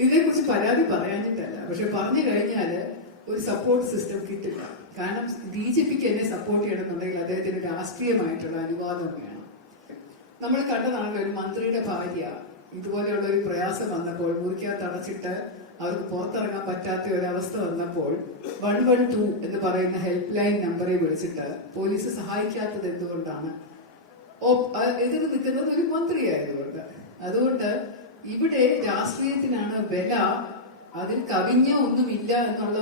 ഇതിനെക്കുറിച്ച് പരാതി പറയാഞ്ഞിട്ടല്ല, പക്ഷെ പറഞ്ഞു കഴിഞ്ഞാൽ ഒരു സപ്പോർട്ട് സിസ്റ്റം കിട്ടില്ല. കാരണം DGPക്ക് എന്നെ സപ്പോർട്ട് ചെയ്യണമെന്നുണ്ടെങ്കിൽ അദ്ദേഹത്തിന് രാഷ്ട്രീയമായിട്ടുള്ള അനുവാദം വേണം. നമ്മൾ കണ്ടതാണല്ലോ, ഒരു മന്ത്രിയുടെ ഭാര്യ ഇതുപോലെയുള്ള ഒരു പ്രയാസം വന്നപ്പോൾ മുറിക്കകത്ത് അടച്ചിട്ട് അവർക്ക് പുറത്തിറങ്ങാൻ പറ്റാത്ത ഒരവസ്ഥ വന്നപ്പോൾ 112 എന്ന് പറയുന്ന ഹെൽപ്പ് ലൈൻ നമ്പറെ വിളിച്ചിട്ട് പോലീസ് സഹായിക്കാത്തത് എന്തുകൊണ്ടാണ്? എതിർ നിൽക്കുന്നത് ഒരു മന്ത്രിയായതുകൊണ്ട്. അതുകൊണ്ട് ഇവിടെ രാഷ്ട്രീയത്തിനാണ് വില, അതിൽ കവിഞ്ഞ ഒന്നുമില്ല എന്നുള്ള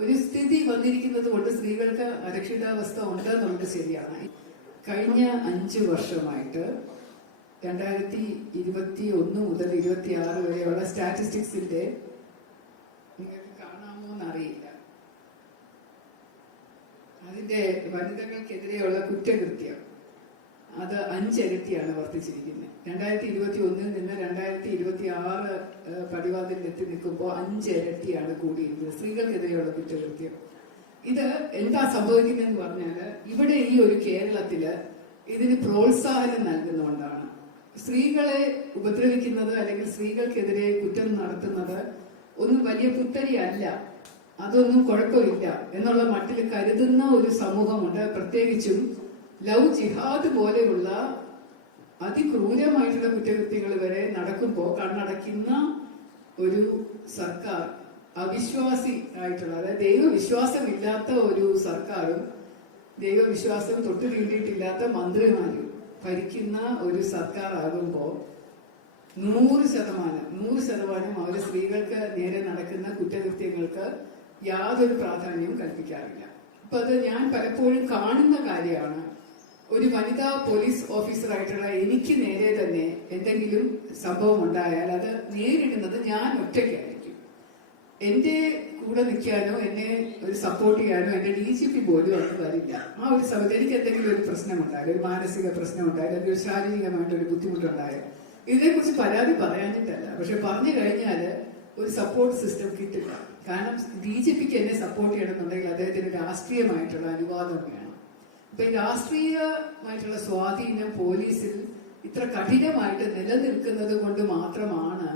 ഒരു സ്ഥിതി വന്നിരിക്കുന്നത് കൊണ്ട് സ്ത്രീകൾക്ക് അരക്ഷിതാവസ്ഥ ഉണ്ട് എന്നുള്ളത് ശരിയാണ്. കഴിഞ്ഞ 5 വർഷമായിട്ട് 2021 മുതൽ 26 വരെയുള്ള സ്റ്റാറ്റിസ്റ്റിക്സിന്റെ നിങ്ങൾക്ക് കാണാമോ എന്നറിയില്ല. അതിന്റെ വനിതകൾക്കെതിരെയുള്ള കുറ്റകൃത്യം അത് 5 ഇരട്ടിയാണ് വർദ്ധിച്ചിരിക്കുന്നത്. 2021 നിന്ന് 2026 പടിവാതിൽ എത്തി നിൽക്കുമ്പോൾ 5 ഇരട്ടിയാണ് കൂടിയിരിക്കുന്നത് സ്ത്രീകൾക്കെതിരെയുള്ള കുറ്റകൃത്യം. ഇത് എന്താ സംഭവിക്കുന്നതെന്ന് പറഞ്ഞാല് ഇവിടെ ഈ ഒരു കേരളത്തില് ഇതിന് പ്രോത്സാഹനം നൽകുന്നതുകൊണ്ടാണ്. സ്ത്രീകളെ ഉപദ്രവിക്കുന്നത് അല്ലെങ്കിൽ സ്ത്രീകൾക്കെതിരെ കുറ്റം നടത്തുന്നത് ഒന്നും വലിയ പുത്തരിയല്ല, അതൊന്നും കുഴപ്പമില്ല എന്നുള്ള മട്ടിൽ കരുതുന്ന ഒരു സമൂഹമുണ്ട്. പ്രത്യേകിച്ചും ലവ് ജിഹാദ് പോലെയുള്ള അതിക്രൂരമായിട്ടുള്ള കുറ്റകൃത്യങ്ങൾ വരെ നടക്കുമ്പോൾ കണ്ണടയ്ക്കുന്ന ഒരു സർക്കാർ, അവിശ്വാസി ആയിട്ടുള്ള, അതായത് ദൈവവിശ്വാസമില്ലാത്ത ഒരു സർക്കാരും ദൈവവിശ്വാസം തൊട്ടു തീണ്ടിയിട്ടില്ലാത്ത മന്ത്രിമാരും ഭരിക്കുന്ന ഒരു സർക്കാർ ആകുമ്പോൾ 100% അവർ സ്ത്രീകൾക്ക് നേരെ നടക്കുന്ന കുറ്റകൃത്യങ്ങൾക്ക് യാതൊരു പ്രാധാന്യവും കൽപ്പിക്കാറില്ല. അപ്പൊ അത് ഞാൻ പലപ്പോഴും കാണുന്ന കാര്യമാണ്. ഒരു വനിതാ പോലീസ് ഓഫീസറായിട്ടുള്ള എനിക്ക് നേരെ തന്നെ എന്തെങ്കിലും സംഭവം ഉണ്ടായാൽ അത് നേരിടുന്നത് ഞാൻ ഒറ്റയ്ക്കായിരിക്കും. എന്റെ കൂടെ നിൽക്കാനോ എന്നെ ഒരു സപ്പോർട്ട് ചെയ്യാനോ എന്റെ DGP പോലും അത് വരില്ല. ആ ഒരു സമയത്ത് എനിക്ക് എന്തെങ്കിലും ഒരു പ്രശ്നമുണ്ടായാലും, ഒരു മാനസിക പ്രശ്നമുണ്ടായാലും, അല്ലെങ്കിൽ ശാരീരികമായിട്ടൊരു ബുദ്ധിമുട്ടുണ്ടായാലും ഇതിനെക്കുറിച്ച് പരാതി പറയാഞ്ഞിട്ടല്ല, പക്ഷെ പറഞ്ഞു കഴിഞ്ഞാൽ ഒരു സപ്പോർട്ട് സിസ്റ്റം കിട്ടില്ല. കാരണം DGPക്ക് എന്നെ സപ്പോർട്ട് ചെയ്യണമെന്നുണ്ടെങ്കിൽ അദ്ദേഹത്തിന് രാഷ്ട്രീയമായിട്ടുള്ള അനുവാദം വേണം. അപ്പൊ ഈ രാഷ്ട്രീയമായിട്ടുള്ള സ്വാധീനം പോലീസിൽ ഇത്ര കഠിനമായിട്ട് നിലനിൽക്കുന്നത് കൊണ്ട് മാത്രമാണ്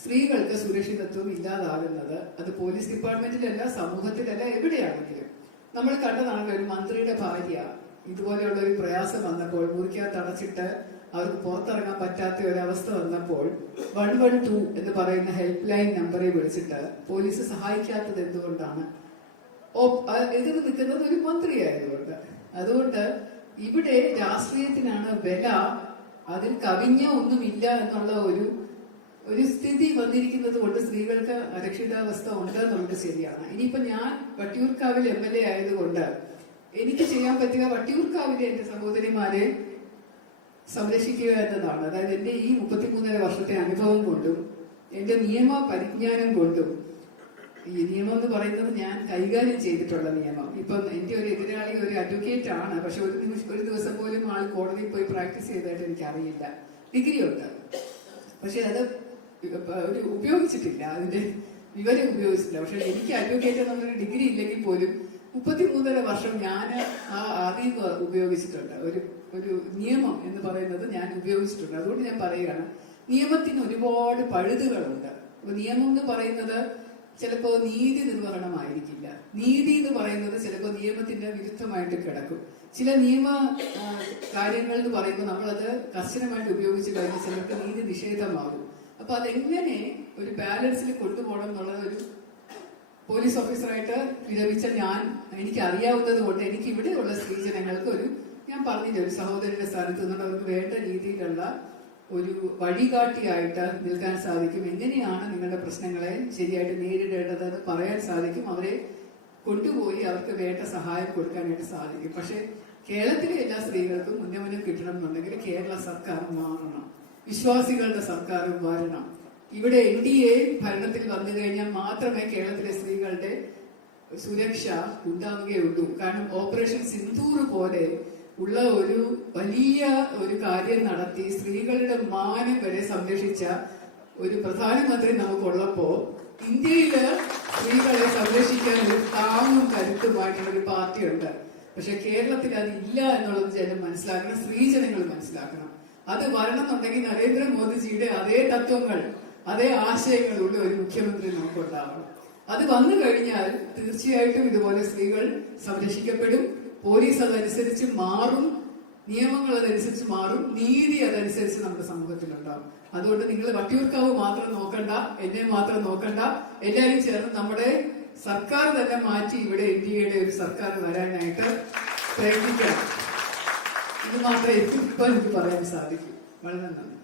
സ്ത്രീകൾക്ക് സുരക്ഷിതത്വം ഇല്ലാതാകുന്നത്. അത് പോലീസ് ഡിപ്പാർട്ട്മെന്റിലല്ല, സമൂഹത്തിലല്ല, എവിടെയാണെങ്കിലും. നമ്മൾ കണ്ടതാണല്ലോ, ഒരു മന്ത്രിയുടെ ഭാര്യ ഇതുപോലെയുള്ള ഒരു പ്രയാസം വന്നപ്പോൾ മുറിക്കകത്ത് അടച്ചിട്ട് അവർക്ക് പുറത്തിറങ്ങാൻ പറ്റാത്ത ഒരവസ്ഥ വന്നപ്പോൾ 112 എന്ന് പറയുന്ന ഹെൽപ്പ് ലൈൻ നമ്പറെ വിളിച്ചിട്ട് പോലീസ് സഹായിക്കാത്തത് എന്തുകൊണ്ടാണ്? എതിർ നിൽക്കുന്നത് ഒരു മന്ത്രിയായതുകൊണ്ട്. അതുകൊണ്ട് ഇവിടെ രാഷ്ട്രീയത്തിനാണ് വില, അതിൽ കവിഞ്ഞ ഒന്നുമില്ല എന്നുള്ള ഒരു സ്ഥിതി വന്നിരിക്കുന്നത് കൊണ്ട് സ്ത്രീകൾക്ക് അരക്ഷിതാവസ്ഥ ഉണ്ട് എന്നുള്ളത് ശരിയാണ്. ഇനിയിപ്പോ ഞാൻ വട്ടിയൂർക്കാവിൽ MLA ആയതുകൊണ്ട് എനിക്ക് ചെയ്യാൻ പറ്റുക വട്ടിയൂർക്കാവിലെ എന്റെ സഹോദരിമാരെ സംരക്ഷിക്കുക എന്നതാണ്. അതായത് എന്റെ ഈ 33 വർഷത്തെ അനുഭവം കൊണ്ടും എന്റെ നിയമ പരിജ്ഞാനം കൊണ്ടും, ഈ നിയമം എന്ന് പറയുന്നത് ഞാൻ കൈകാര്യം ചെയ്തിട്ടുള്ള നിയമം. ഇപ്പം എന്റെ ഒരു എതിരാളി ഒരു അഡ്വക്കേറ്റ് ആണ്, പക്ഷെ ഒരു ദിവസം പോലും ആൾ കോടതിയിൽ പോയി പ്രാക്ടീസ് ചെയ്തതായിട്ട് എനിക്ക് അറിയില്ല. ഡിഗ്രി ഉണ്ട്, പക്ഷെ അത് ഒരു ഉപയോഗിച്ചിട്ടില്ല, അതിന്റെ വിവരം ഉപയോഗിച്ചിട്ടില്ല. പക്ഷെ എനിക്ക് അഡ്വക്കേറ്റ് എന്നുള്ളൊരു ഡിഗ്രി ഇല്ലെങ്കിൽ പോലും 33 വർഷം ഞാൻ ആ അറിവ് ഉപയോഗിച്ചിട്ടുണ്ട്. ഒരു നിയമം എന്ന് പറയുന്നത് ഞാൻ ഉപയോഗിച്ചിട്ടുണ്ട്. അതുകൊണ്ട് ഞാൻ പറയുകയാണ്, നിയമത്തിന് ഒരുപാട് പഴുതുകളുണ്ട്. നിയമം എന്ന് പറയുന്നത് ചിലപ്പോൾ നീതി നിർവഹണമായിരിക്കില്ല. നീതി എന്ന് പറയുന്നത് ചിലപ്പോൾ നിയമത്തിന്റെ വിരുദ്ധമായിട്ട് കിടക്കും. ചില നിയമ കാര്യങ്ങൾ എന്ന് പറയുമ്പോൾ നമ്മളത് കർശനമായിട്ട് ഉപയോഗിച്ച് കഴിഞ്ഞാൽ ചിലർക്ക് നീതി നിഷേധമാകും. അപ്പൊ അതെങ്ങനെ ഒരു ബാലൻസിൽ കൊണ്ടുപോകണം എന്നുള്ളത് ഒരു പോലീസ് ഓഫീസറായിട്ട് വിരമിച്ച എനിക്ക് അറിയാവുന്നത് കൊണ്ട് എനിക്ക് ഇവിടെയുള്ള സ്ത്രീജനങ്ങൾക്ക് ഞാൻ പറഞ്ഞില്ല, ഒരു സഹോദരിയുടെ സ്ഥാനത്ത് നിന്നുകൊണ്ട് അവർക്ക് വേണ്ട രീതിയിലുള്ള ഒരു വഴികാട്ടിയായിട്ട് നിൽക്കാൻ സാധിക്കും. എങ്ങനെയാണ് നിങ്ങളുടെ പ്രശ്നങ്ങളെ ശരിയായിട്ട് നേരിടേണ്ടതെന്ന് പറയാൻ സാധിക്കും. അവരെ കൊണ്ടുപോയി അവർക്ക് വേണ്ട സഹായം കൊടുക്കാനായിട്ട് സാധിക്കും. പക്ഷെ കേരളത്തിലെ എല്ലാ സ്ത്രീകൾക്കും ഉന്നമനം കിട്ടണം എന്നുണ്ടെങ്കിൽ കേരള സർക്കാർ മാറണം, വിശ്വാസികളുടെ സർക്കാർ വരണം. ഇവിടെ NDA ഭരണത്തിൽ വന്നു കഴിഞ്ഞാൽ മാത്രമേ കേരളത്തിലെ സ്ത്രീകളുടെ സുരക്ഷ ഉണ്ടാവുകയുള്ളൂ. കാരണം ഓപ്പറേഷൻ സിന്ദൂർ പോലെ ഉള്ള ഒരു വലിയ ഒരു കാര്യം നടത്തി സ്ത്രീകളുടെ മാനം വരെ സംരക്ഷിച്ച ഒരു പ്രധാനമന്ത്രി നമുക്കുള്ളപ്പോ ഇന്ത്യയില് സ്ത്രീകളെ സംരക്ഷിക്കാൻ ഒരു താങ്ങും കരുത്തുമായിട്ടുള്ള ഒരു പാർട്ടിയുണ്ട്. പക്ഷെ കേരളത്തിൽ അതില്ല എന്നുള്ളത് ജനം മനസ്സിലാക്കണം, സ്ത്രീജനങ്ങൾ മനസ്സിലാക്കണം. അത് വരണമെന്നുണ്ടെങ്കിൽ നരേന്ദ്രമോദിജിയുടെ അതേ തത്വങ്ങൾ അതേ ആശയങ്ങളുള്ള ഒരു മുഖ്യമന്ത്രി നമുക്കുണ്ടാവണം. അത് വന്നു കഴിഞ്ഞാൽ തീർച്ചയായിട്ടും ഇതുപോലെ സ്ത്രീകൾ സംരക്ഷിക്കപ്പെടും. പോലീസ് അതനുസരിച്ച് മാറും, നിയമങ്ങൾ അതനുസരിച്ച് മാറും, നീതി അതനുസരിച്ച് നമ്മുടെ സമൂഹത്തിലുണ്ടാവും. അതുകൊണ്ട് നിങ്ങൾ വട്ടിയൂർക്കാവ് മാത്രം നോക്കണ്ട, എന്നെ മാത്രം നോക്കണ്ട, എല്ലാവരും ചേർന്ന് നമ്മുടെ സർക്കാർ തന്നെ മാറ്റി ഇവിടെ NDAയുടെ ഒരു സർക്കാർ വരാനായിട്ട് പ്രയത്നിക്കണം. ഇത് മാത്രമേ ഇപ്പൊ എനിക്ക് പറയാൻ സാധിക്കൂ. വളരെ നന്ദി.